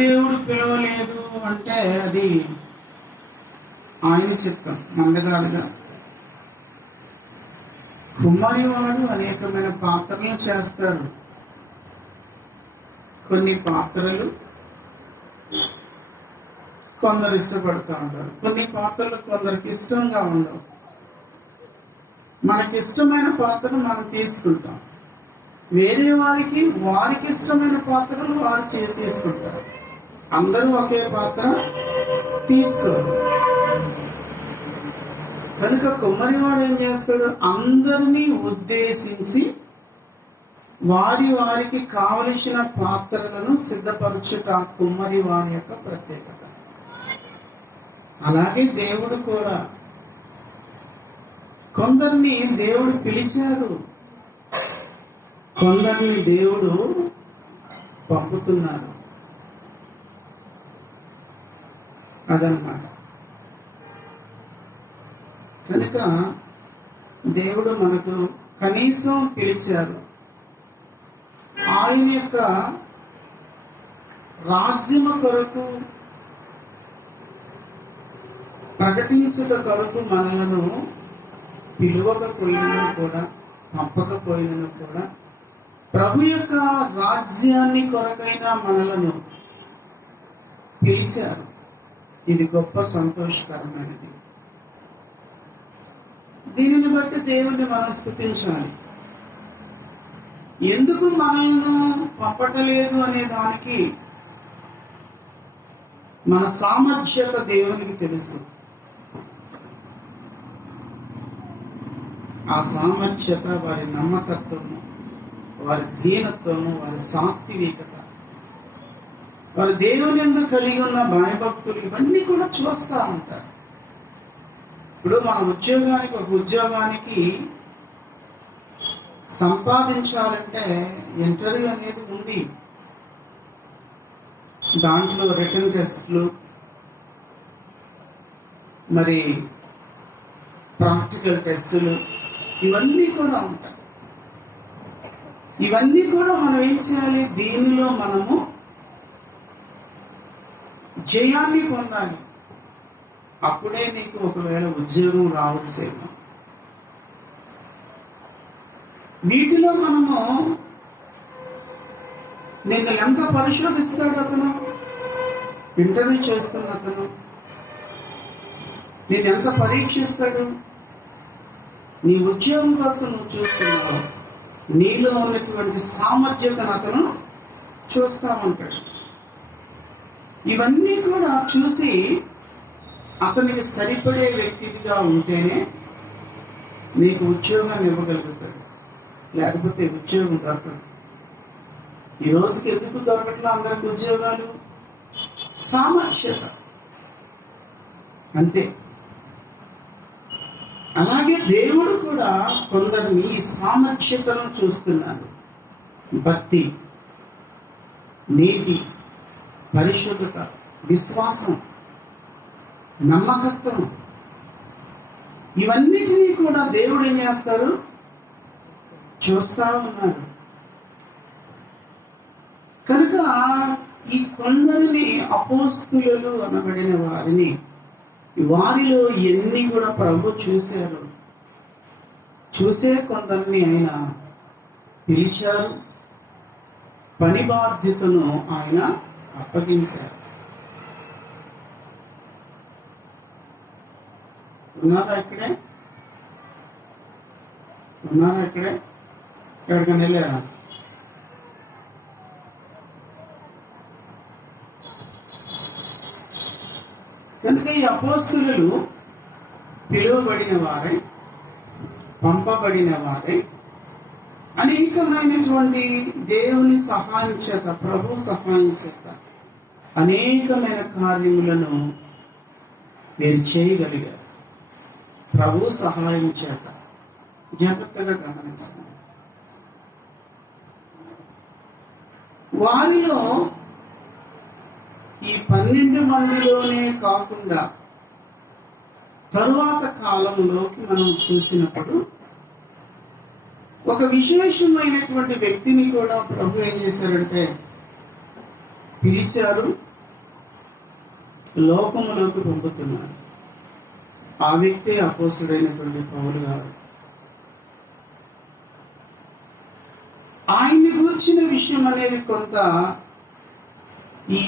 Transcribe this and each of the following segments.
దేవుడు పిలవలేదు అంటే అది ఆయన చిత్తం, మనది కాదుగా. కుమ్మరివాడు అనేకమైన పాత్రలు చేస్తారు. కొన్ని పాత్రలు కొందరు ఇష్టపడుతూ ఉంటారు, కొన్ని పాత్రలు కొందరికి ఇష్టంగా ఉండవు. మనకి ఇష్టమైన పాత్రలు మనం తీసుకుంటాం, వేరే వారికి ఇష్టమైన పాత్రలు వారు తీసుకుంటారు. అందరూ ఒకే పాత్ర తీసుకోరు. కనుక కుమ్మరివాడు ఏం చేస్తాడు? అందరినీ ఉద్దేశించి వారికి కావలసిన పాత్రలను సిద్ధపరచుట కుమ్మరి వారి యొక్క ప్రత్యేకత. అలాగే దేవుడు కూడా కొందరిని దేవుడు పిలిచారు, కొందరిని దేవుడు పంపుతున్నారు. అదన్నమాట. కనుక దేవుడు మనకు కనీసం పిలిచారు. ఆయన యొక్క రాజ్యము కొరకు ప్రకటించుట కొరకు మనలను పిలువకపోయినా కూడా, పంపకపోయినా కూడా, ప్రభు యొక్క రాజ్యాన్ని కొరకైనా మనలను పిలిచారు. ఇది గొప్ప సంతోషకరమైనది. దీనిని బట్టి దేవుణ్ణి మనం స్తుతించాలి. ఎందుకు మనల్ని పంపటలేదు అనే దానికి మన సామర్థ్యత దేవునికి తెలుసు. ఆ సామర్థ్యత, వారి నమ్మకత్వము, వారి దీనత్వము, వారి సాత్వికత, వారి దేవుని యందు కలిగి ఉన్న భయభక్తులు, ఇవన్నీ కూడా చూస్తూ ఉంటారు. ఇప్పుడు మన ఒక ఉద్యోగానికి సంపాదించాలంటే ఇంటర్వ్యూ అనేది ఉంది. దాంట్లో రిటన్ టెస్ట్లు, మరి ప్రాక్టికల్ టెస్టులు, ఇవన్నీ కూడా ఉంటాయి. ఇవన్నీ కూడా మనం ఏం చేయాలి? దీనిలో మనము జయాన్ని పొందాలి. అప్పుడే నీకు ఒకవేళ ఉద్యోగం రావచ్చేమో. వీటిలో మనము నిన్ను ఎంత పరిశోధిస్తాడు అతను, ఇంటర్వ్యూ చేస్తున్న అతను నిన్ను ఎంత పరీక్షిస్తాడు. నీ ఉద్యోగం కోసం నువ్వు చూస్తున్నావు, నీలో ఉన్నటువంటి సామర్థ్యతను అతను చూస్తూ ఉంటాడు. ఇవన్నీ కూడా చూసి అతనికి సరిపడే వ్యక్తిగా ఉంటేనే నీకు ఉద్యోగాన్ని ఇవ్వగలుగుతాడు. లేకపోతే ఉద్యోగం దొరకదు. ఈ రోజుకి ఎందుకు దొరకట్లా అందరికి ఉద్యోగాలు? సామర్థ్యత అంతే. అలాగే దేవుడు కూడా కొందరిని ఈ సామర్థ్యతను చూస్తున్నాడు. భక్తి, నీతి, పరిశుద్ధత, విశ్వాసం, నమ్మకత్వం, ఇవన్నిటినీ కూడా దేవుడు ఏం చేస్తారు? చూస్తా ఉన్నారు. కనుక ఈ కొందరిని అపోస్తులు అనబడిన వారిని, వారిలో ఎన్ని కూడా ప్రభు చూశారు. చూసే కొందరిని ఆయన పిలిచారు, పని బాధ్యతను ఆయన అప్పగించారు. ఉన్నారా ఇక్కడే? ఎక్కడికైనా వెళ్ళారా? కనుక ఈ అపోస్తులు పిలువబడిన వారై, పంపబడిన వారై, అనేకమైనటువంటి దేవుని సహాయం చేత, ప్రభు సహాయం చేత అనేకమైన కార్యములను మీరు చేయగలిగారు. ప్రభు సహాయం చేత. జాగ్రత్తగా గమనించండి. వారిలో ఈ 12 మందిలోనే కాకుండా తరువాత కాలంలోకి మనం చూసినప్పుడు ఒక విశేషమైనటువంటి వ్యక్తిని కూడా ప్రభు ఏం చేశారంటే పిలిచారు, లోకములోకి పంపుతున్నారు. ఆ వ్యక్తి అపోస్తుడైనటువంటి పౌలు గారు. ఆయన్ని గూర్చిన విషయం అనేది కొంత ఈ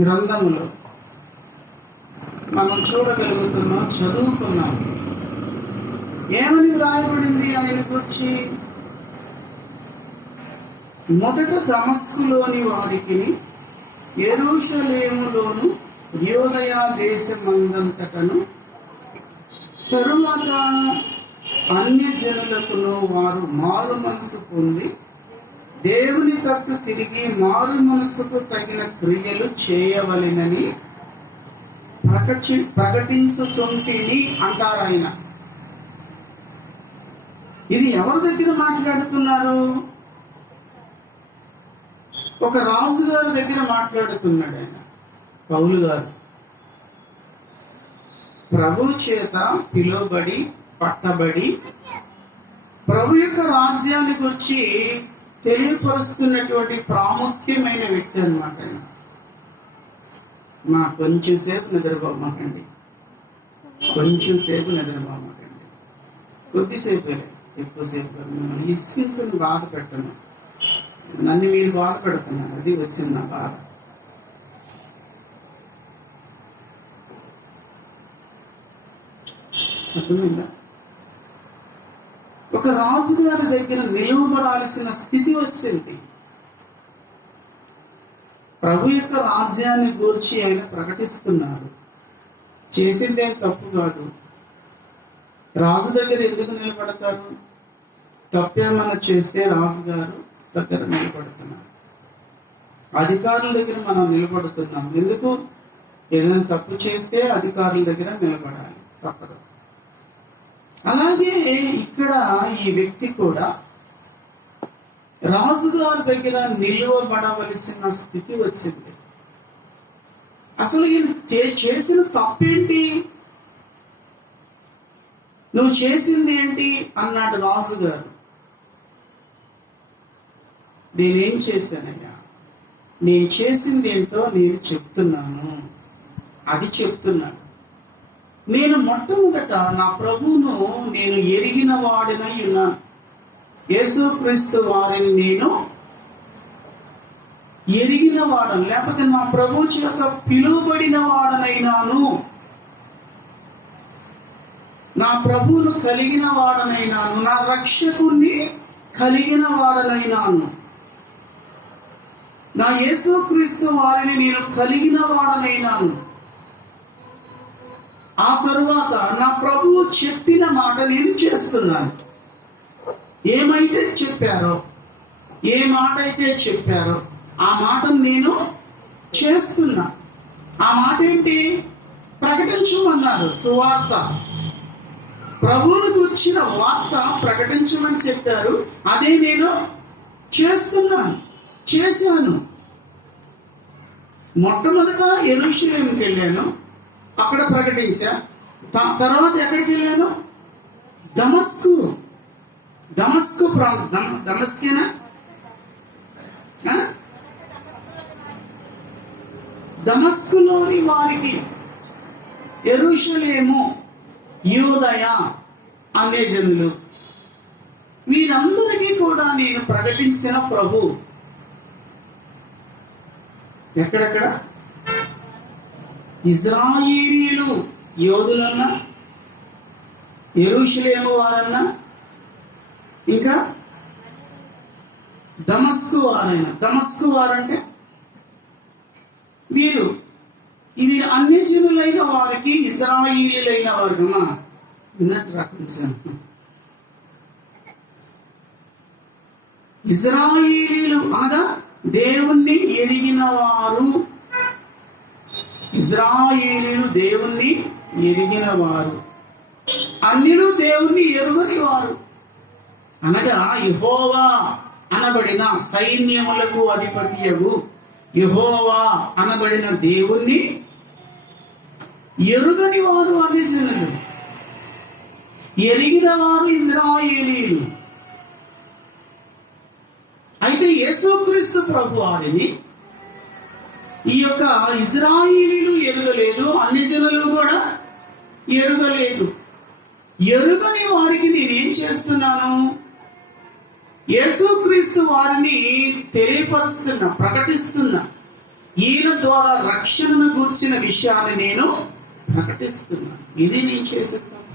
గ్రంథములో మనం చూడగలుగుతున్నాం, చదువుకున్నాం. ఏమని వ్రాయబడింది ఆయన గురించి? మొదట దమస్కులోని వారికి, యెరూషలేములోను యూదయ దేశమందంతటను, తరువాత అన్యజనులకును వారు మారు మనసు పొంది దేవుని తట్టు తిరిగి మారు మనసుకు తగిన క్రియలు చేయవలెనని ప్రకటించుచుంటిని అంటారు ఆయన. ఇది ఎవరి దగ్గర మాట్లాడుతున్నారు? ఒక రాజుగారి దగ్గర మాట్లాడుతున్నాడు ఆయన, పౌలు గారు. ప్రభు చేత పిలువబడి పట్టబడి ప్రభు యొక్క రాజ్యానికి వచ్చి తెలియపరుస్తున్నటువంటి ప్రాముఖ్యమైన వ్యక్తి అన్నమాట. మా కొంచెం సేపు నిద్రపోమాకండి, కొంచెం సేపు నిద్రపోమాకండి, కొద్దిసేపు, ఎక్కువసేపు మిమ్మల్ని ఇసుకించని బాధ పెట్టను. నన్ను మీరు బాధ పెడుతున్నారు, అది వచ్చింది నా బాధ. అర్థమైందా? ఒక రాజుగారి దగ్గర నిలవబడాల్సిన స్థితి వచ్చింది. ప్రభు యొక్క రాజ్యాన్ని గూర్చి ఆయన ప్రకటిస్తున్నారు. చేసిందేం తప్పు కాదు. రాజు దగ్గర ఎందుకు నిలబడతారు? తప్పేమన్నా చేస్తే రాజుగారు దగ్గర నిలబడుతున్నారు. అధికారుల దగ్గర మనం నిలబడుతున్నాం. ఎందుకు? ఏదైనా తప్పు చేస్తే అధికారుల దగ్గర నిలబడాలి, తప్పదు. అలాగే ఇక్కడ ఈ వ్యక్తి కూడా రాజుగారి దగ్గర నిలువబడవలసిన స్థితి వచ్చింది. అసలు ఈయన చేసిన తప్పేంటి? నువ్వు చేసింది ఏంటి అన్నాడు రాజుగారు. నేనేం చేశానయ్యా, నేను చేసింది ఏంటో నేను చెప్తున్నాను, అది చెప్తున్నాను. నేను మొట్టమొదట నా ప్రభువును నేను ఎరిగిన వాడినై ఉన్నాను. యేసుక్రీస్తు వారిని నేను ఎరిగిన వాడను, లేకపోతే నా ప్రభు చేత పిలువబడిన వాడనైనాను, నా ప్రభువును కలిగిన వాడనైనాను, నా రక్షకుణ్ణి కలిగిన వాడనైనాను, నా యేసుక్రీస్తు వారిని నేను కలిగిన వాడనైనాను. ఆ తరువాత నా ప్రభువు చెప్పిన మాట నేను చేస్తున్నాను. ఏమైతే చెప్పారో, ఏ మాట అయితే చెప్పారో ఆ మాటను నేను చేస్తున్నా. ఆ మాట ఏంటి? ప్రకటించమన్నారు. సువార్త, ప్రభువును గురించిన వార్త ప్రకటించమని చెప్పారు. అదే నేను చేస్తున్నాను, చేశాను. మొట్టమొదట యెరూషలేముకి వెళ్ళాను, అక్కడ ప్రకటించా. తర్వాత ఎక్కడికి వెళ్ళాను? దమస్కు ప్రాంతం. దమస్కేనా? దమస్కులోని వారికి, యెరూషలేము, యూదయ, అన్యజనులు, వీరందరికీ కూడా నేను ప్రకటించిన ప్రభు. ఎక్కడెక్కడ? ఇజ్రాయేలీలు యోధులన్నా, యెరూషలేము వారన్నా, ఇంకా దమస్కు వారైనా. దమస్కు వారంటే వీరు అన్యజనులైన వారికి, ఇజ్రాయేలీలైన వారికి విన్నట్టు రాకుండా, ఇజ్రాయేలీలు అనగా దేవుణ్ణి ఎరిగిన వారు. ఇజ్రాయేలీలు దేవుణ్ణి ఎరిగిన వారు, అన్యులు దేవుణ్ణి ఎరుగని వారు. అనగా యెహోవా అనబడిన సైన్యములకు అధిపతియగు యెహోవా అనబడిన దేవుణ్ణి ఎరుగని వారు అన్యజనులు, ఎరిగిన వారు ఇజ్రాయేలీలు. అయితే యేసుక్రీస్తు ప్రభు వారిని ఈ యొక్క ఇజ్రాయేలీలు ఎరుగలేదు, అన్ని జనులు కూడా ఎరుగలేదు. ఎరుగని వారికి నేనేం చేస్తున్నాను? యేసుక్రీస్తు వారిని తెలియపరుస్తున్నా, ప్రకటిస్తున్నా. ఈయన ద్వారా రక్షణను గూర్చిన విషయాన్ని నేను ప్రకటిస్తున్నా. ఇది నేను చేసిన తప్పు.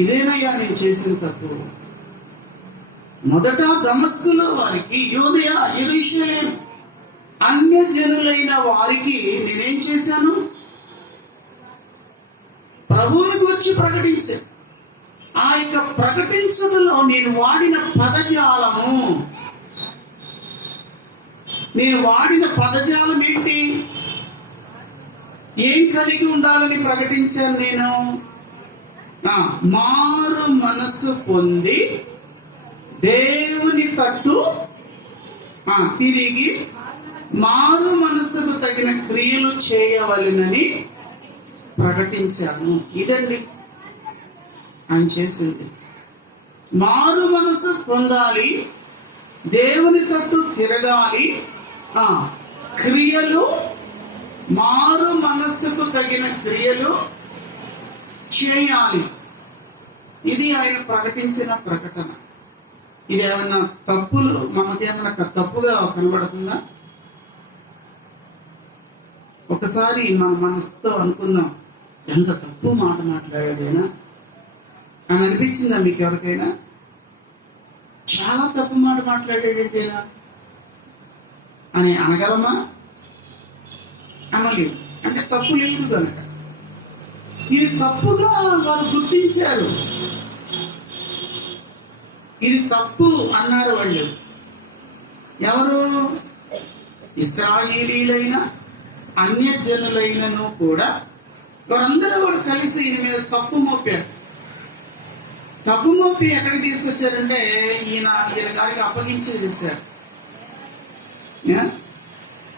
ఇదేనయ్యా నేను చేసిన తప్పు. మొదట దమస్కులో వారికి, యూదయ, యెరూషలేము అన్య జనులైన వారికి నేనేం చేశాను? ప్రభువుని గురించి ప్రకటించాను. ఆ యొక్క ప్రకటించడంలో నేను వాడిన పదజాలం ఏంటి? ఏం కలిగి ఉండాలని ప్రకటించాను నేను? మారు మనసు పొంది దేవుని తట్టు తిరిగి మారు మనసుకు తగిన క్రియలు చేయవలెనని ప్రకటించాను. ఇదండి ఆయన చేసింది. మారు మనసు పొందాలి, దేవుని తట్టు తిరగాలి, క్రియలు, మారు మనసుకు తగిన క్రియలు చేయాలి. ఇది ఆయన ప్రకటించిన ప్రకటన. ఇది ఏమైనా తప్పులు మనకేమైనా తప్పుగా కనబడుతుందా? ఒకసారి మన మనసుతో అనుకుందాం, ఎంత తప్పు మాట మాట్లాడాడైనా అని అనిపించిందా మీకు ఎవరికైనా? చాలా తప్పు మాట మాట్లాడేటేనా అని అనగలమా? అనలేము. అంటే తప్పు లేదు కనుక. ఇది తప్పుగా వారు గుర్తించారు. ఇది తప్పు అన్నారు వాళ్ళు. ఎవరు? ఇశ్రాయేలీలైన అన్య జనులైనను కూడా వారందరూ కూడా కలిసి ఈయన మీద తప్పు మోపారు. తప్పు మోపి ఎక్కడికి తీసుకొచ్చారంటే ఈయన గారికి అప్పగించేసారు.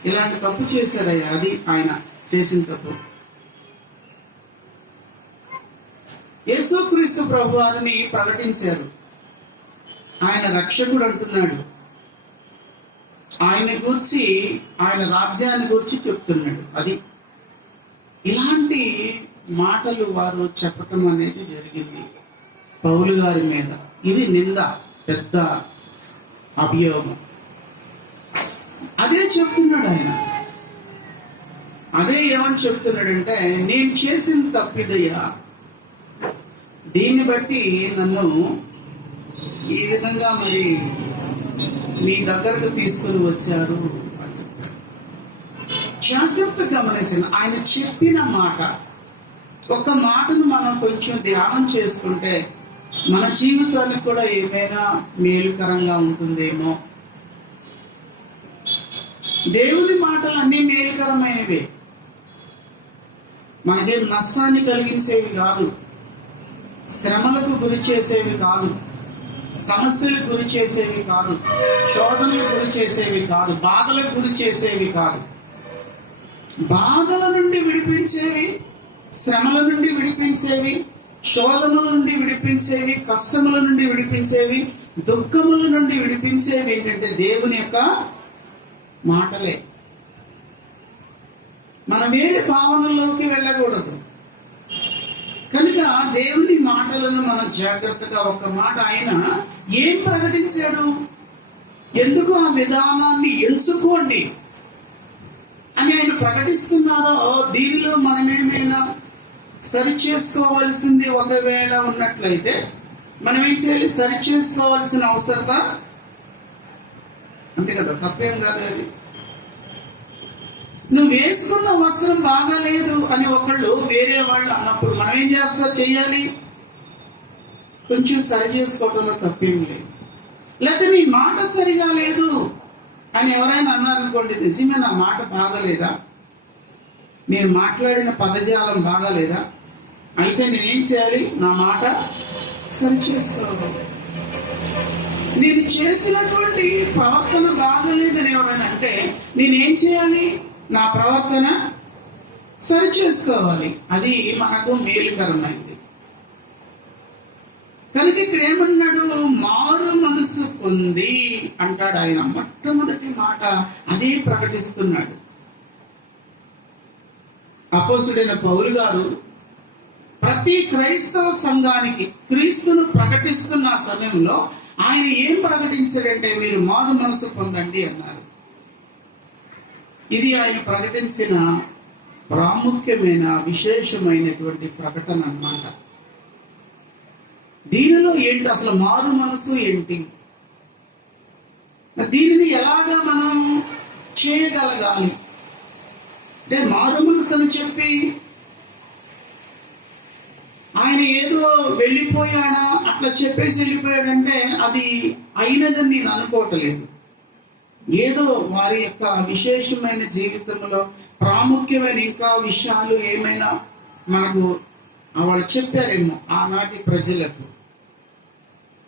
ఇలాంటి తప్పు చేశారయ్యా, అది ఆయన చేసిన తప్పు. యేసుక్రీస్తు ప్రభు వారిని ప్రకటించారు. ఆయన రక్షకుడు అంటున్నాడు. ఆయన గూర్చి, ఆయన రాజ్యాన్ని గూర్చి చెప్తున్నాడు. అది ఇలాంటి మాటలు వారు చెప్పటం అనేది జరిగింది పౌలు గారి మీద. ఇది నింద, పెద్ద అభియోగం. అదే చెప్తున్నాడు ఆయన. అదే ఏమని చెప్తున్నాడంటే, నేను చేసిన తప్పిదయ్యా, దీన్ని బట్టి నన్ను ఈ విధంగా మరి మీ దగ్గరకు తీసుకుని వచ్చారు అని చెప్పారు. జాగ్రత్త గమనించండి. ఆయన చెప్పిన మాట, ఒక్క మాటను మనం కొంచెం ధ్యానం చేసుకుంటే మన జీవితానికి కూడా ఏమైనా మేలుకరంగా ఉంటుందేమో. దేవుని మాటలు అన్నీ మేలుకరమైనవే, మనకేం నష్టాన్ని కలిగించేవి కాదు, శ్రమలకు గురి చేసేవి కాదు, సమస్యలకు గురి చేసేవి కాదు, శోధనలకు గురి చేసేవి కాదు, బాధలకు గురి చేసేవి కాదు. బాధల నుండి విడిపించేవి, శ్రమల నుండి విడిపించేవి, శోధనల నుండి విడిపించేవి, కష్టముల నుండి విడిపించేవి, దుఃఖముల నుండి విడిపించేవి ఏంటంటే దేవుని యొక్క మాటలే. మన వేరే భావనలోకి వెళ్ళకూడదు కనుక దేవుని మాటలను మనం జాగ్రత్తగా, ఒక మాట ఆయన ఏం ప్రకటించాడు, ఎందుకు ఆ విధానాన్ని ఎంచుకోండి అని ఆయన ప్రకటిస్తున్నారో, దీనిలో మనమేమైనా సరి చేసుకోవాల్సింది ఒకవేళ ఉన్నట్లయితే మనం ఏం చేయాలి? సరి చేసుకోవాల్సిన అవసరత అంతే కదా, తప్పేం కాదు అది. నువ్వు వేసుకున్న వస్త్రం బాగాలేదు అని ఒకళ్ళు వేరే వాళ్ళు అన్నప్పుడు మనం ఏం చేయాలి? కొంచెం సరి చేసుకోవటంలో తప్పేం లేదు. లేకపోతే నీ మాట సరిగా లేదు అని ఎవరైనా అన్నారనుకోండి, నిజమే నా మాట బాగాలేదా, నేను మాట్లాడిన పదజాలం బాగాలేదా, అయితే నేనేం చేయాలి? నా మాట సరి చేసుకోవాలి. నేను చేసినటువంటి ప్రవర్తన బాగలేదని ఎవరైనా అంటే నేనేం చేయాలి? నా ప్రవర్తన సరి చేసుకోవాలి. అది మనకు మేలుకరమైంది. కనుక ఇక్కడ ఏమన్నాడు? మారు మనసు పొంది అంటాడు ఆయన. మొట్టమొదటి మాట అదే ప్రకటిస్తున్నాడు. అపోస్తుడైన పౌలు గారు ప్రతి క్రైస్తవ సంఘానికి క్రీస్తును ప్రకటిస్తున్న సమయంలో ఆయన ఏం ప్రకటించారంటే, మీరు మారు మనసు పొందండి అన్నారు. ఇది ఆయన ప్రకటించిన ప్రాముఖ్యమైన విశేషమైనటువంటి ప్రకటన అన్నమాట. దీనిలో ఏంటి అసలు మారు మనసు ఏంటి? దీనిని ఎలాగా మనం చేయగలగాలి అంటే, మారు మనసు అని చెప్పి ఆయన ఏదో వెళ్ళిపోయాడా అట్లా చెప్పేసి వెళ్ళిపోయాడంటే అది అయినదని నేను అనుకోవట్లేదు. ఏదో వారి యొక్క విశేషమైన జీవితంలో ప్రాముఖ్యమైన ఇంకా విషయాలు ఏమైనా మనకు వాళ్ళు చెప్పారేమో ఆనాటి ప్రజలకు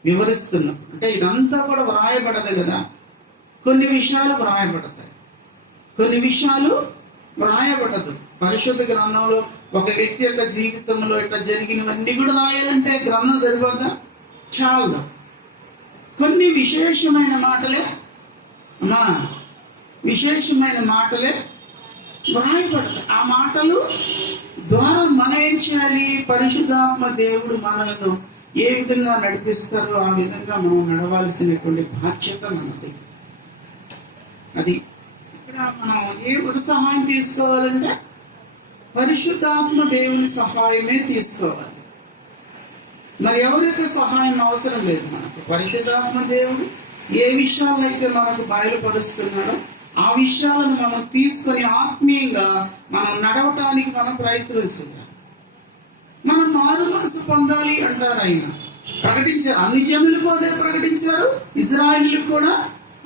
వివరిస్తున్నాం. అంటే ఇదంతా కూడా వ్రాయబడదు కదా, కొన్ని విషయాలు వ్రాయబడతాయి, కొన్ని విషయాలు వ్రాయబడదు. పరిశుద్ధ గ్రంథంలో ఒక వ్యక్తి యొక్క జీవితంలో ఇట్లా జరిగినవన్నీ కూడా రాయాలంటే గ్రంథం సరిపోద్దా? చాలు. కొన్ని విశేషమైన మాటలే విశేషమైన మాటలే వ్రాయబడతాయి. ఆ మాటలు ద్వారా మనం ఏం చేయాలి? పరిశుద్ధాత్మ దేవుడు మనలను ఏ విధంగా నడిపిస్తారో ఆ విధంగా మనం నడవాల్సినటువంటి బాధ్యత మనది. అది ఇక్కడ మనం ఎవరి సహాయం తీసుకోవాలంటే పరిశుద్ధాత్మ దేవుని సహాయమే తీసుకోవాలి. మరి ఎవరి యొక్క సహాయం అవసరం లేదు మనకు. పరిశుద్ధాత్మ దేవుడు ఏ విషయాలు అయితే మనకు బయలుపరుస్తున్నాడో ఆ విషయాలను మనం తీసుకొని ఆత్మీయంగా మనం నడవటానికి మనం ప్రయత్నించాలి. మనం మారు మనసు పొందాలి అంటారు ఆయన. ప్రకటించారు, అన్ని జనులకు అదే ప్రకటించారు, ఇజ్రాయేలులకు కూడా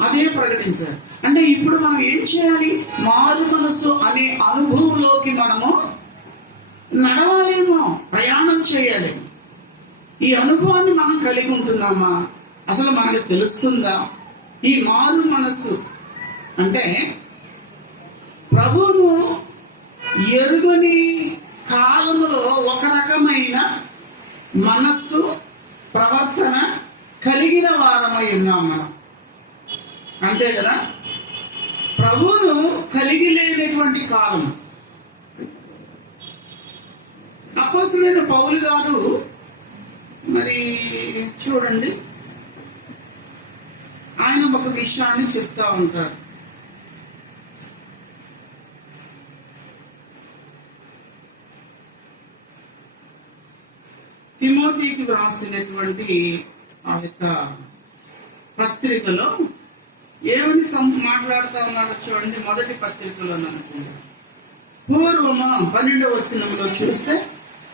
అదే ప్రకటించారు. అంటే ఇప్పుడు మనం ఏం చేయాలి? మారు మనసు అనే అనుభవంలోకి మనము నడవాలేమో, ప్రయాణం చేయాలి. ఈ అనుభవాన్ని మనం కలిగి ఉంటున్నామా? అసలు మనకు తెలుస్తుందా? ఈ మారు మనసు అంటే ప్రభువును ఎరుగని కాలంలో ఒక రకమైన మనస్సు ప్రవర్తన కలిగిన వారమై ఉన్నాం మనం, అంతే కదా. ప్రభువును కలిగి లేనటువంటి కాలం. అపోస్తలుడైన పౌలు గారు మరి చూడండి, ఆయన ఒక విషయాన్ని చెప్తా ఉంటారు. తిమోతికి వ్రాసినటువంటి ఆ యొక్క పత్రికలో ఏమని మాట్లాడుతూ ఉన్నాడో చూడండి. మొదటి పత్రికలో అనుకుంటా పూర్వము 12వ వచనంలో చూస్తే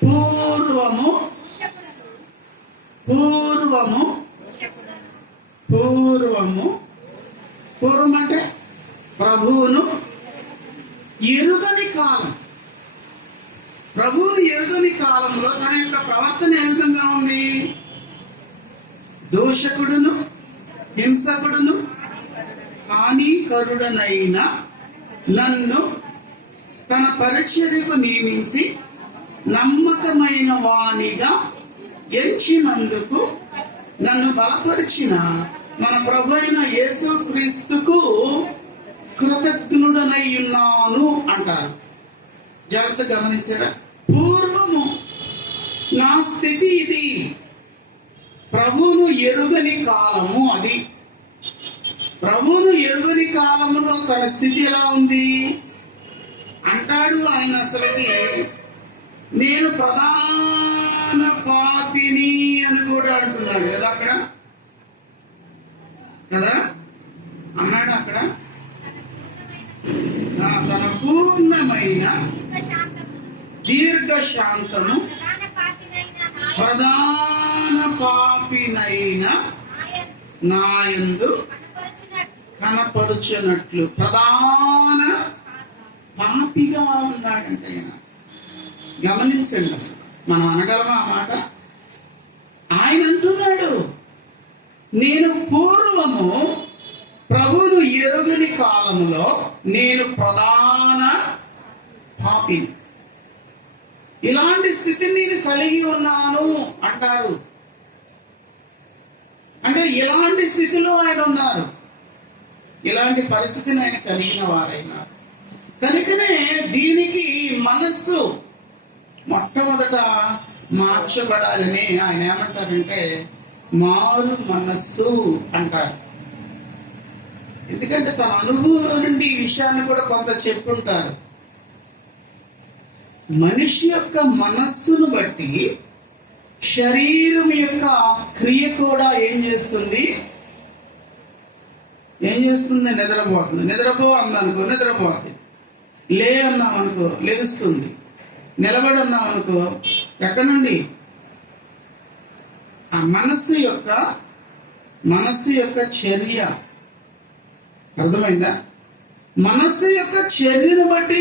పూర్వము పూర్వం అంటే ప్రభువును ఎరుగని కాలం. ప్రభువును ఎరుగని కాలంలో తన యొక్క ప్రవర్తన ఏ విధంగా ఉంది? దోషకుడును హింసకుడును హానికరుడనైన నన్ను తన పరిచర్యకు నియమించి నమ్మకమైన వానిగా ఎంచినందుకు నన్ను బలపరిచిన మన ప్రభు అయిన యేసుక్రీస్తుకు కృతజ్ఞుడనై ఉన్నాను అంటారు. జాగ్రత్త గమనించారా? పూర్వము నా స్థితి ఇది. ప్రభువును ఎరుగని కాలము అది. ప్రభువును ఎరుగని కాలంలో తన స్థితి ఎలా ఉంది అంటాడు ఆయన. అసలుకి నేను ప్రధాన పాపిని అని కూడా అంటున్నాడు కదా అక్కడ, కదా అన్నాడు అక్కడ. తన పూర్ణమైన దీర్ఘశాంతము ప్రధాన పాపినైన నాయందు కనపరుచున్నట్లు ప్రధాన పాపిగా ఉన్నాడంటే ఆయన. గమనించండి, అసలు మనం అనగలమా ఆ మాట? ఆయన అంటున్నాడు, నేను పూర్వము ప్రభువును ఎరుగని కాలంలో నేను ప్రధాన పాపిని. ఇలాంటి స్థితిని నేను కలిగి ఉన్నాను అంటారు. అంటే ఇలాంటి స్థితిలో ఆయన ఉన్నారు, ఇలాంటి పరిస్థితిని ఆయన కలిగిన వారైనారు. కనుకనే దీనికి మనస్సు మొట్టమొదట మార్చబడాలని ఆయన ఏమంటారంటే మారు మనస్సు అంటారు. ఎందుకంటే తన అనుభవం నుండి ఈ విషయాన్ని కూడా కొంత చెప్పుంటారు. మనిషి యొక్క మనస్సును బట్టి శరీరం యొక్క క్రియ కూడా ఏం చేస్తుంది? నిద్రపోతుంది. నిద్రపో అన్నామనుకో నిద్రపోతుంది. లే అన్నామనుకో లెగుస్తుంది. నిలబడి అన్నామనుకో ఎక్కడి నుండి? ఆ మనస్సు యొక్క చర్య. అర్థమైందా? మనస్సు యొక్క చర్యను బట్టి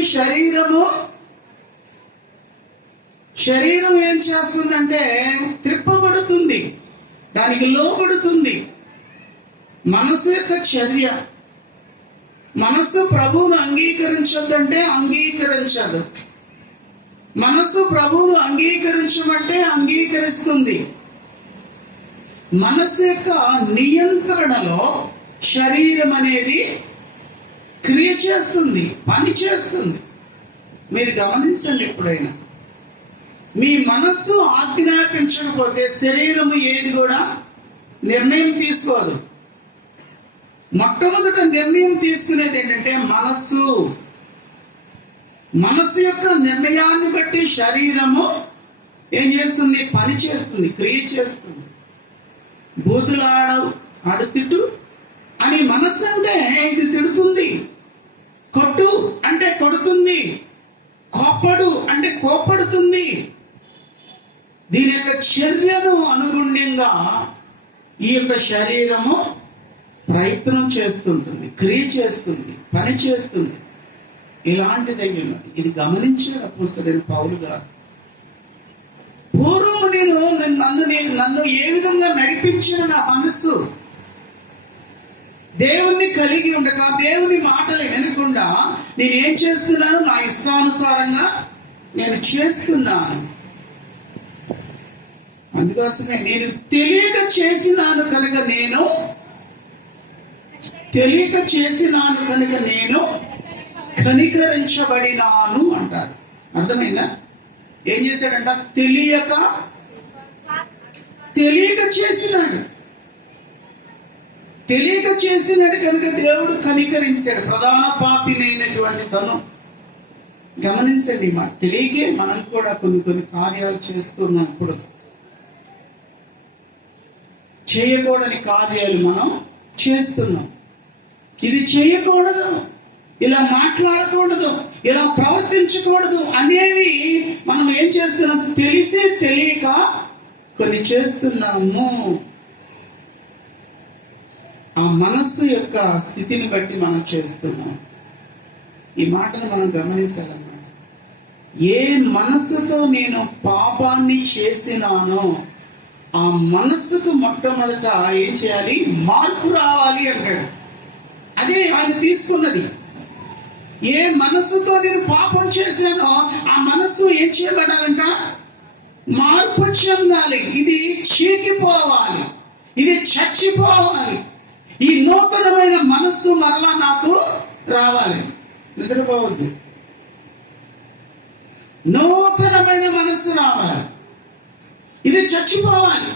శరీరం ఏం చేస్తుందంటే త్రిప్పబడుతుంది, దానికి లోబడుతుంది. మనస్సు యొక్క చర్య. మనస్సు ప్రభువును అంగీకరించొద్దంటే అంగీకరించదు. మనస్సు ప్రభువును అంగీకరించమంటే అంగీకరిస్తుంది. మనస్సు యొక్క నియంత్రణలో శరీరం అనేది క్రియ చేస్తుంది, పని చేస్తుంది. మీరు గమనించండి, ఎప్పుడైనా మీ మనస్సు ఆజ్ఞాపించకపోతే శరీరము ఏది కూడా నిర్ణయం తీసుకోదు. మొట్టమొదట నిర్ణయం తీసుకునేది ఏంటంటే మనస్సు యొక్క నిర్ణయాన్ని బట్టి శరీరము ఏం చేస్తుంది? పని చేస్తుంది, క్రియ చేస్తుంది. బూతులాడు తిట్టు అని మనస్సు అంటే ఇది తిడుతుంది. కొట్టు అంటే కొడుతుంది. కోపడు అంటే కోపడుతుంది. దీని యొక్క చర్యను అనుగుణ్యంగా ఈ యొక్క శరీరము ప్రయత్నం చేస్తుంటుంది, క్రియ చేస్తుంది, పని చేస్తుంది. ఇలాంటిది ఉన్నది. ఇది గమనించాడు అపోస్తలుడైన పౌలు గారు. పూర్వం నన్ను ఏ విధంగా నడిపించిన నా మనస్సు దేవుణ్ణి కలిగి ఉండక, దేవుని మాటలు వినకుండా నేనేం చేస్తున్నాను? నా ఇష్టానుసారంగా నేను చేస్తున్నాను. అందుకోసమే నేను తెలియక చేసినాను కనుక నేను కనికరించబడినాను అంటారు. అర్థమైందా? ఏం చేశాడంట? తెలియక చేసినాడు కనుక దేవుడు కనికరించాడు. ప్రధాన పాపినైనటువంటి తను. గమనించండి, తెలియకే మనం కూడా కొన్ని కార్యాలు చేస్తున్నప్పుడు చేయకూడని కార్యాలు మనం చేస్తున్నాం. ఇది చేయకూడదు, ఇలా మాట్లాడకూడదు, ఇలా ప్రవర్తించకూడదు అనేవి మనం ఏం చేస్తున్నాం? తెలిసి తెలియక కొన్ని చేస్తున్నాము. ఆ మనస్సు యొక్క స్థితిని బట్టి మనం చేస్తున్నాం. ఈ మాటను మనం గమనించాలన్నమాట. ఏ మనస్సుతో నేను పాపాన్ని చేసినానో ఆ మనస్సుకు మొట్టమొదట ఏం చేయాలి? మార్పు రావాలి అంటాడు. అదే ఆయన తీసుకున్నది. ఏ మనస్సుతో నేను పాపం చేశానో ఆ మనస్సు ఏం చేయబడాలంట? మార్పు చెందాలి. ఇది చీకిపోవాలి, ఇది చచ్చిపోవాలి. ఈ నూతనమైన మనస్సు మరలా నాకు రావాలి. నిద్రపోవద్దు. నూతనమైన మనస్సు రావాలి. ఇది చచ్చిపోవాలి.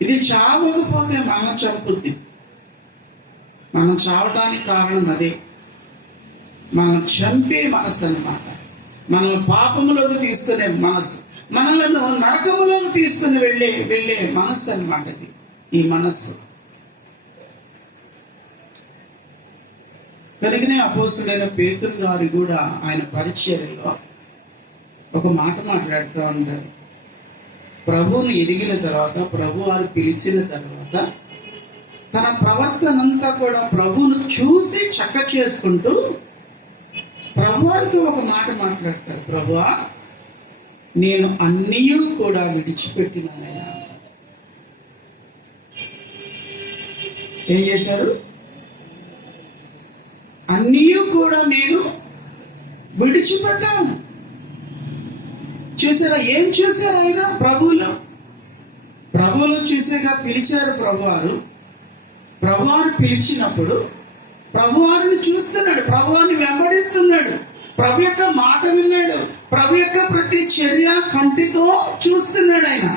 ఇది చావకపోతే మనం చనిపోద్ది. మనం చావటానికి కారణం అదే. మనం చంపే మనస్సు అన్నమాట. మనల్ని పాపములోకి తీసుకునే మనస్సు, మనలను నరకములోకి తీసుకుని వెళ్ళే మనస్సు అన్నమాట ఇది. ఈ మనస్సు కనుకనే అపోస్తలుడైన పేతురు గారు కూడా ఆయన పరిచర్యలో ఒక మాట మాట్లాడుతూ ఉంటారు. ప్రభువును ఎదిగిన తర్వాత, ప్రభు వారు పిలిచిన తర్వాత తన ప్రవర్తనంతా కూడా ప్రభువును చూసి చక్క చేసుకుంటూ ప్రభువారితో ఒక మాట మాట్లాడతారు. ప్రభువా, నేను అన్నీ కూడా విడిచిపెట్టినానయ్యా. ఏం చేశారు? అన్నీ కూడా నేను విడిచిపెట్టాను. చూసారా? ఏం చూశారు ఆయన? ప్రభు ప్రభువులు చూసేగా పిలిచారు ప్రభువారు. ప్రభువారు పిలిచినప్పుడు ప్రభువారిని చూస్తున్నాడు, ప్రభువారిని వెంబడిస్తున్నాడు, ప్రభు యొక్క మాట విన్నాడు, ప్రభు యొక్క ప్రతి చర్య కంటితో చూస్తున్నాడు ఆయన.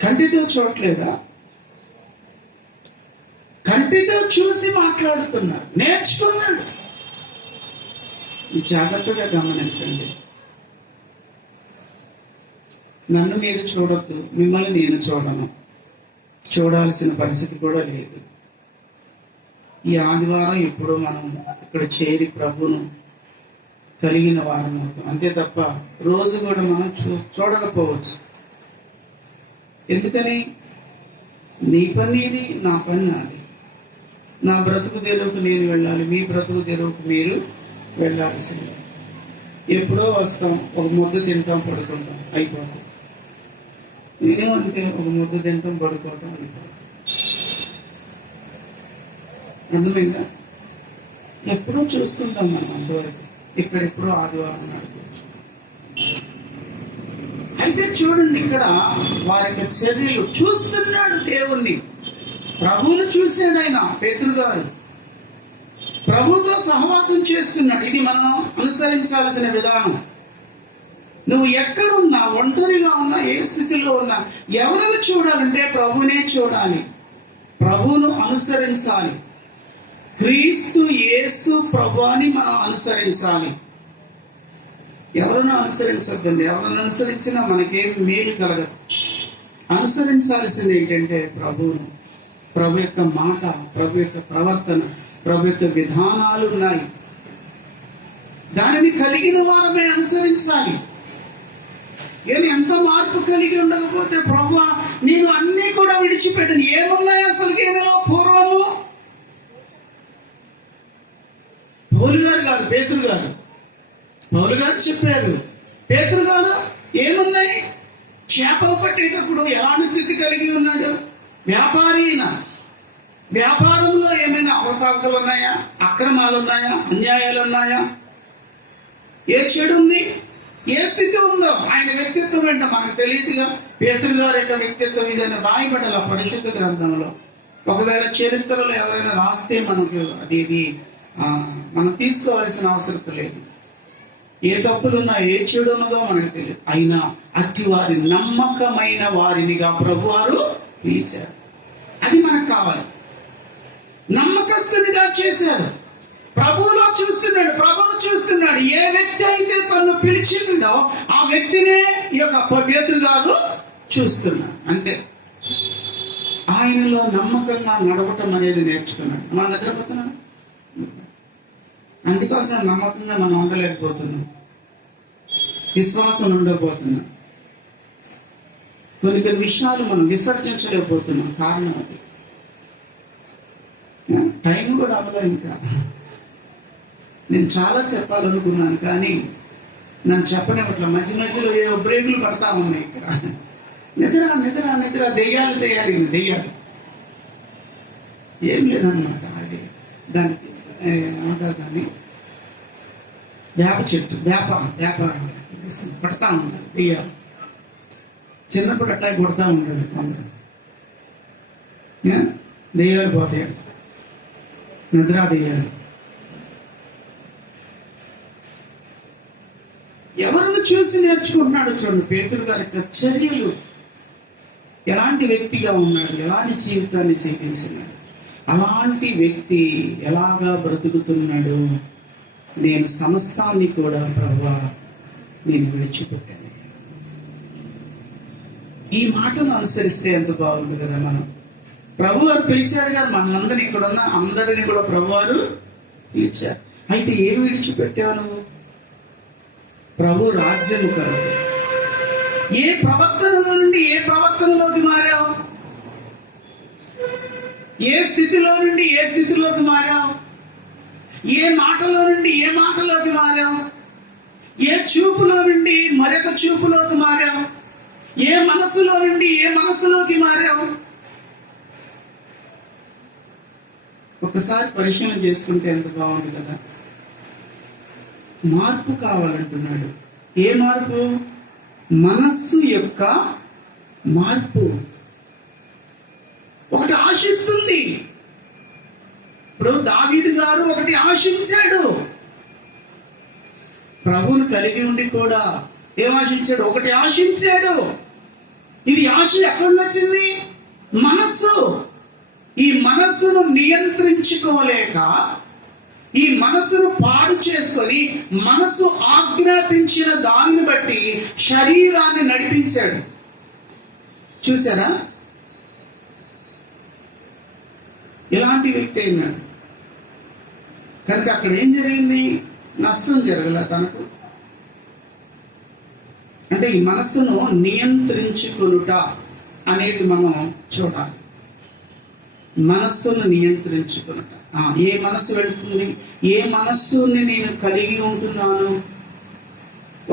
కంటితో చూడట్లేదా? కంటితో చూసి మాట్లాడుతున్నాడు, నేర్చుకున్నాడు. జాగ్రత్తగా గమనించండి. నన్ను మీరు చూడొద్దు, మిమ్మల్ని నేను చూడను, చూడాల్సిన పరిస్థితి కూడా లేదు. ఈ ఆదివారం ఇప్పుడు మనం ఇక్కడ చేరి ప్రభును కలిగిన వారం అవుతాం, అంతే తప్ప రోజు కూడా మనం చూడకపోవచ్చు. ఎందుకని? నీ పని ఇది, నా పని నాది. నా బ్రతుకు తెరువుకు నేను వెళ్ళాలి, మీ బ్రతుకు తెరువుకు మీరు వెళ్ళాల్సిందే. ఎప్పుడో వస్తాం, ఒక ముద్ద తింటాం, పడుకుంటాం, అయిపోతాం. నేను అంతే, ఒక ముద్ద తింటాం, పడుకోవటం, అయిపోతాం. అర్థమైందా? ఎప్పుడో చూస్తుంటాం మనం అంతవరకు. ఇక్కడెప్పుడో ఆదివారం నడుకోవచ్చు. అయితే చూడండి, ఇక్కడ వారి యొక్క చర్యలు చూస్తున్నాడు. దేవుణ్ణి, ప్రభువును చూశాడు ఆయన. పేతురు గారు ప్రభుతో సహవాసం చేస్తున్నాడు. ఇది మనం అనుసరించాల్సిన విధానం. నువ్వు ఎక్కడున్నా, ఒంటరిగా ఉన్నా, ఏ స్థితిలో ఉన్నా, ఎవరిని చూడాలంటే ప్రభువునే చూడాలి, ప్రభువును అనుసరించాలి. క్రీస్తు యేసు ప్రభువుని మనం అనుసరించాలి. ఎవరినో అనుసరించద్దండి. ఎవరిని అనుసరించినా మనకేం మేలు కలగదు. అనుసరించాల్సింది ఏంటంటే ప్రభువును, ప్రభు యొక్క మాట, ప్రభు యొక్క ప్రవర్తన, ప్రభు యొక్క విధానాలు ఉన్నాయి. దానిని కలిగిన వారమే అనుసరించాలి. కానీ ఎంత మార్పు కలిగి ఉండకపోతే, ప్రభువా నేను అన్నీ కూడా విడిచిపెట్టను, ఏమున్నాయి అసలు ఈయనలో పూర్వము? పౌలు గారు కాదు, పేతురు గారు. పౌలు గారు చెప్పారు, పేతురు గారు ఏమున్నాయి? చేపలు పట్టేటప్పుడు ఎలాంటి స్థితి కలిగి ఉన్నాడు? వ్యాపారీన. వ్యాపారంలో ఏమైనా అవకతవకలు ఉన్నాయా? అక్రమాలు ఉన్నాయా? అన్యాయాలు ఉన్నాయా? ఏ చెడు ఉంది? ఏ స్థితి ఉందో ఆయన వ్యక్తిత్వం ఏంటో మనకు తెలియదుగా. పేతురు గారి యొక్క వ్యక్తిత్వం ఇదని రాయబడాల పరిశుద్ధ గ్రంథంలో. ఒకవేళ చరిత్రలో ఎవరైనా రాస్తే మనకు అది మనం తీసుకోవాల్సిన అవసరం లేదు. ఏ తప్పులున్నా, ఏ చెడు ఉన్నదో మనకు తెలియదు. అయినా అట్టి వారి నమ్మకమైన వారినిగా ప్రభువారు పిలిచారు. అది మనకు కావాలి. నమ్మకస్తునిగా చేశారు. ప్రభువులో చూస్తున్నాడు, ప్రభువును చూస్తున్నాడు. ఏ వ్యక్తి అయితే తను పిలిచిందో ఆ వ్యక్తినే ఈ యొక్క పేతురు గారు చూస్తున్నాడు. అంతే. ఆయనలో నమ్మకంగా నడవటం అనేది నేర్చుకున్నాడు. మన నిద్రపోతున్నాడు. అందుకోసం నమ్మకంగా మనం ఉండలేకపోతున్నాం, విశ్వాసం ఉండకపోతున్నాం, కొన్ని విషయాలు మనం విసర్జించలేకపోతున్నాం. కారణం అది. టైం కూడా అవ్వలే. ఇంకా నేను చాలా చెప్పాలనుకున్నాను, కానీ నన్ను చెప్పనివ్వట్ల. మధ్య మధ్యలో ఏ బ్రేకులు పడతా ఉన్నాయి. ఇక్కడ నిద్ర నిద్ర నిద్ర, దెయ్యాలు దెయ్యాలు ఏం లేదన్నమాట. అది దానికి ఏమంటారు, దాన్ని వేప చెట్టు, వ్యాపారం పడతా ఉండాలి దెయ్యాలు. చిన్నప్పుడు అట్లా కొడతా ఉండాలి కొందరు. దెయ్యాలు పోతాయి, నిద్ర దెయ్యాలు. ఎవరిని చూసి నేర్చుకుంటున్నాడు చూడండి. పేతురు గారి యొక్క చర్యలు, ఎలాంటి వ్యక్తిగా ఉన్నాడు, ఎలాంటి జీవితాన్ని జీవించినాడు, అలాంటి వ్యక్తి ఎలాగా బ్రతుకుతున్నాడు. నేను సమస్తాన్ని కూడా ప్రభువా నేను విడిచిపెట్టాను. ఈ మాటను అనుసరిస్తే ఎంత బాగుంది కదా. మనం ప్రభు వారు పిలిచారు కదా, మనందరినీ ఇక్కడ ఉన్న అందరినీ కూడా ప్రభు వారు పిలిచారు. అయితే ఏం విడిచిపెట్టావు నువ్వు? ప్రభు రాజ్యము కొరకు. ఏ ప్రవర్తనలో నుండి ఏ ప్రవర్తనలోకి మారావు? ఏ స్థితిలో నుండి ఏ స్థితిలోకి మారావు? ఏ మాటలో నుండి ఏ మాటలోకి మారావు? ఏ చూపులో నుండి మరొక చూపులోకి మారావు? ఏ మనసులో నుండి ఏ మనసులోకి మారావు? ఒకసారి పరిశీలన చేసుకుంటే ఎంత బాగుంది కదా. మార్పు కావాలంటున్నాడు. ఏ మార్పు? మనస్సు యొక్క మార్పు. ఒకటి ఆశిస్తుంది. ఇప్పుడు దావీదు గారు ఒకటి ఆశించాడు. ప్రభువును కలిగి ఉండి కూడా ఏం ఆశించాడు? ఒకటి ఆశించాడు. ఇది ఆశ ఎక్కడి వచ్చింది? మనస్సు. ఈ మనస్సును నియంత్రించుకోలేక, ఈ మనస్సును పాడు చేసుకొని, మనస్సు ఆజ్ఞాపించిన దానిని బట్టి శరీరాన్ని నడిపించాడు. చూసారా? ఇలాంటి వ్యక్తి అయినాడు కనుక అక్కడ ఏం జరిగింది? నష్టం జరగల తనకు. అంటే ఈ మనస్సును నియంత్రించుకొనుట అనేది మనం చూడాలి. మనస్సును నియంత్రించుకొనుట. ఏ మనస్సు వెళుతుంది? ఏ మనస్సుని నేను కలిగి ఉంటున్నాను?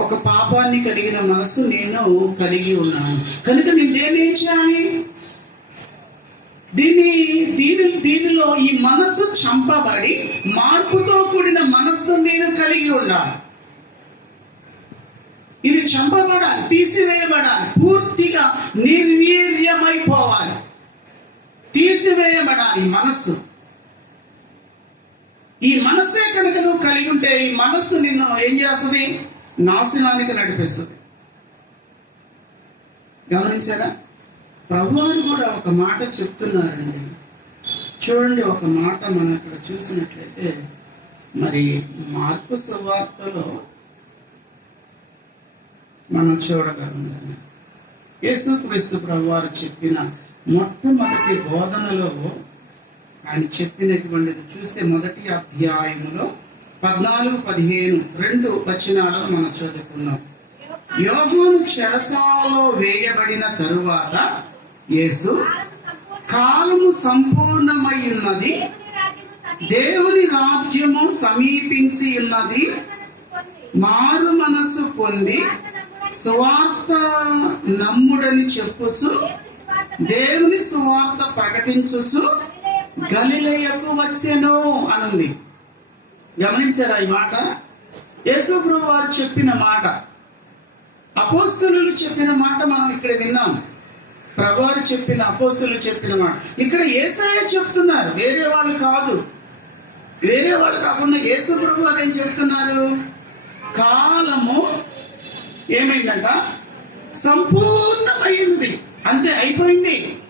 ఒక పాపాన్ని కలిగిన మనస్సు నేను కలిగి ఉన్నాను కనుక నేను దేన్ని చేయాలి? దీనిలో ఈ మనస్సు చంపబడి మార్పుతో కూడిన మనస్సు నేను కలిగి ఉండాలి. ఇది చంపబడాలి, తీసివేయబడాలి, పూర్తిగా నిర్వీర్యమైపోవాలి, తీసివేయబడాలి మనస్సు. ఈ మనస్సే కనుక నువ్వు కలిగి ఉంటే ఈ మనస్సు నిన్ను ఏం చేస్తుంది? నాశనానికి నడిపిస్తుంది. గమనించారా? ప్రభువారు కూడా ఒక మాట చెప్తున్నారండి. చూడండి, ఒక మాట మనం ఇక్కడ చూసినట్లయితే మరి మార్కు సువార్తలో మనం చూడగలం. యేసుక్రీస్తు ప్రభువారు చెప్పిన మొట్టమొదటి బోధనలో ఆయన చెప్పినటువంటిది చూస్తే మొదటి అధ్యాయములో 14-15 2 వచనాలను మనం చదువుకున్నాం. యోహాను చెరసాలలో వేయబడిన తరువాత యేసు, కాలము సంపూర్ణమై ఉన్నది, దేవుని రాజ్యము సమీపించి ఉన్నది, మారు మనస్సు పొంది సువార్త నమ్ముడని చెప్పుచు దేవుని సువార్త ప్రకటించుచు గలిలయకు వచ్చెను అనుంది. గమనించారా ఈ మాట? యేసు ప్రభువు వారు చెప్పిన మాట, అపోస్తలులు చెప్పిన మాట మనం ఇక్కడ విన్నాం. ప్రభువారు చెప్పిన, అపోస్తలులు చెప్పిన మాట ఇక్కడ యేసయ్య చెప్తున్నారు, వేరే వాళ్ళు కాదు. వేరే వాళ్ళు కాకుండా యేసు ప్రభువు వారు ఏం చెప్తున్నారు? కాలము ఏమైందంట? సంపూర్ణమైంది. అంతే, అయిపోయింది.